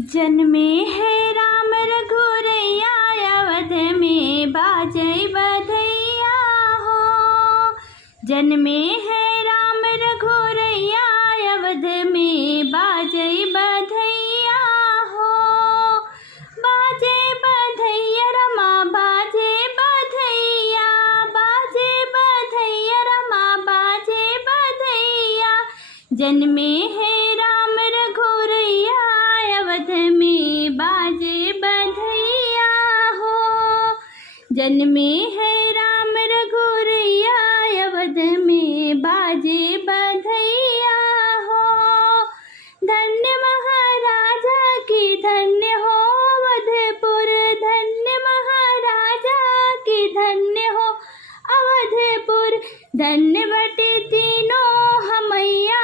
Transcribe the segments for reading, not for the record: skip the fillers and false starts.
जन्मे है राम रघुरैया, अवध में बाजै बधैया हो। जन्मे है राम रघुरैया, अवध में बाजै बधैया हो। बाजे बधैया रमा बाजे बधैया, बाजे बधैया रमा बाजे बधैया। जन्मे है राम रघुरैया, अवध में बाजे बधैया हो। जन्मे है राम रघुरैया, अवध में बाजे बधैया हो। धन्य महाराजा की धन्य हो अवधपुर, धन्य महाराजा की धन्य हो अवधपुर। धन्य बटे तीनों हमैया,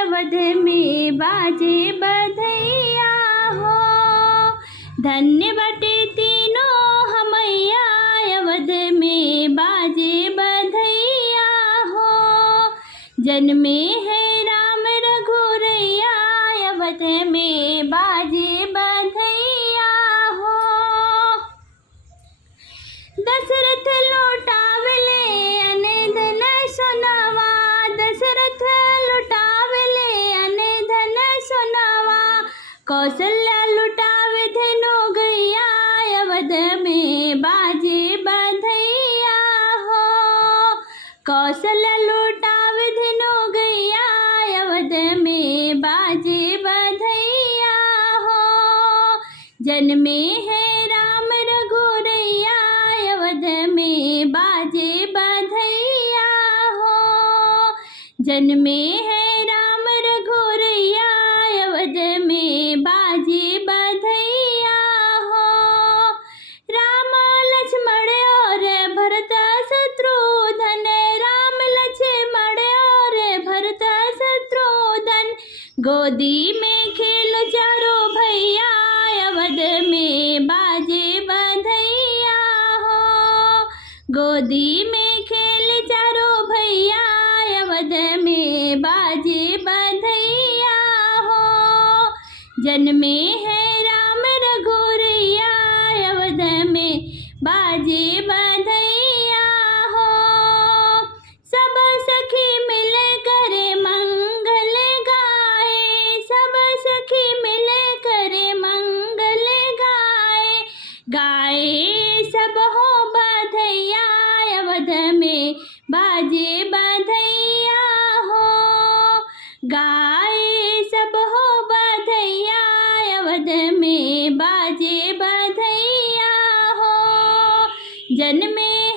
अवध में बाजे बधैया हो। धन्य बटे तीनों हमैया, अवध में बाजे बधैया हो। जन्मे है राम रघुरैया, अवध में बाजे बधैया हो। दशरथ लौटावले अन धन सोनावा, दशरथ लौटावले अन धन सोनावा। कौशल्या लुटावे धनु गैया, अवध में बाजे बधैया हो। कौशल्या लुटावे धनु गैया, अवध में बाजे बधैया हो। जन्मे है राम रघुरैया, अवध में बाजे बधैया हो। जन्मे है राम रघुरैया, अवध में बाजे बधैया हो। राम लक्ष्मण और भरत शत्रुघ्न, राम लक्ष्मण और भरत शत्रुघ्न। गोदी में खेलो चारों भैया, अवध में बाजे बधैया हो। गोदी में खेल चारों भैया, अवध में बाजे बधैया हो। जन्मे है राम रघुरैया, अवध में बाजे बधैया हो। सब सखी मिल करे मंगल गाए, सब सखी मिल करे मंगल गाए। गाए सब हो बधैया, अवध में बाजे बधैया हो। गाए सब हो बधैया, अवध में बाजे बधैया हो। जन्मे